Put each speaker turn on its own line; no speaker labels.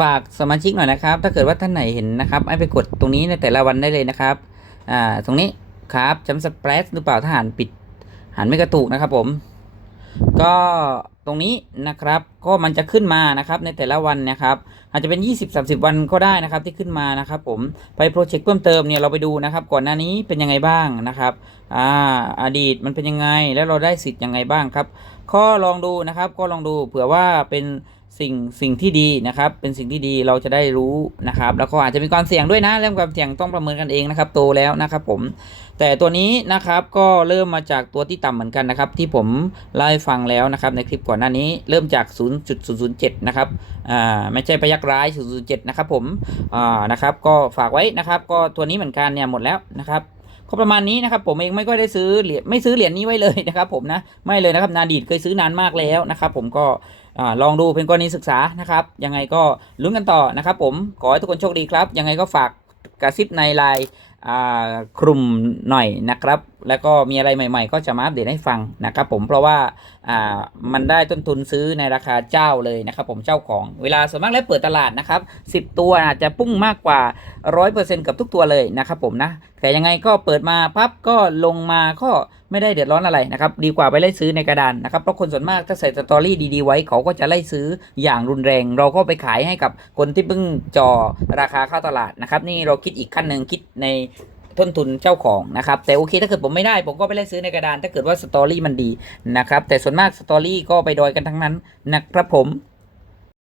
ฝากสมาชิกหน่อยนะครับ ถ้าเกิดว่าท่านไหนเห็นนะครับให้ไปกดตรงนี้ในแต่ละวันได้เลยนะครับอ่าตรงนี้ครับจำสเปรสหรือเปล่าถ้าหันปิดหันไม่กระตุกนะครับผม ก็ตรงนี้นะครับก็มันจะขึ้นมานะครับในแต่ละวันนะครับ อาจจะเป็น 20-30 วันก็ได้นะครับที่ขึ้นมานะครับผมไปโปรเจกต์เพิ่มเติมเนี่ยเราไปดูนะครับ ก่อนหน้านี้เป็นยังไงบ้างนะครับอ่าอดีตมันเป็นยังไงแล้วเราได้สิทธิ์ยังไงบ้างครับก็ลองดูนะครับ ก็ลองดูเผื่อว่าเป็น สิ่งสิ่งที่ดีนะครับ เป็นสิ่งที่ดีเราจะได้รู้นะครับ แล้วก็อาจจะมีความเสี่ยงด้วยนะเรื่องความเสี่ยงต้องประเมินกันเองนะครับ โตแล้วนะครับผม แต่ตัวนี้นะครับก็เริ่มมาจากตัวที่ต่ำเหมือนกันนะครับ ที่ผมเล่าให้ฟังแล้วนะครับ ในคลิปก่อนหน้านี้เริ่มจาก 0.007 นะครับอ่าไม่ใช่พยักร้าย 0.07 นะครับผมอ่านะครับ ก็ฝากไว้นะครับ ก็ตัวนี้เหมือนกันเนี่ยหมดแล้วนะครับ ก็ประมาณนี้นะครับผมเองไม่ก็ได้ซื้อเหรียญไม่ซื้อเหรียญนี้ไว้เลยนะครับผมนะไม่เลยนะครับนาดีดเคยซื้อนานมากแล้วนะครับผมก็ลองดูเป็นกรณีศึกษานะครับยังไงก็ลุ้นกันต่อนะครับผมขอให้ทุกคนโชคดีครับ ยังไงก็ฝากกระซิบในไลน์ คลุมหน่อยนะครับ แล้วก็มีอะไรใหม่ ๆ ก็จะมาอัปเดตให้ฟังนะครับผมเพราะว่าามันได้ต้นทุนซื้อในราคาเจ้าเลยนะครับผมเจ้าของเวลาส่วนมากแล้วเปิดตลาดนะครับ 10 ตัวอาจจะพุ่งมากกว่า 100%กับทุกตัวเลยนะครับผมนะแต่ยังไงก็เปิดมาปั๊บก็ลงมาก็ไม่ได้เดือดร้อนอะไรนะครับดีกว่าไปไล่ซื้อในกระดานนะครับเพราะคนส่วนมากถ้าใส่สตอรี่ดีๆไว้เขาก็จะไล่ซื้ออย่างรุนแรง เราก็ไปขายให้กับคนที่เพิ่งจอราคาเข้าตลาดนะครับนี่เราคิดอีกขั้นหนึ่งคิดใน ต้นทุนเจ้าของนะครับแต่โอเคถ้าเกิดผมไม่ได้ ผมก็ไปเล่นซื้อในกระดาน ถ้าเกิดว่าสตอรี่มันดีนะครับแต่ส่วนมากสตอรี่ก็ไปดอยกันทั้งนั้นนะครับผม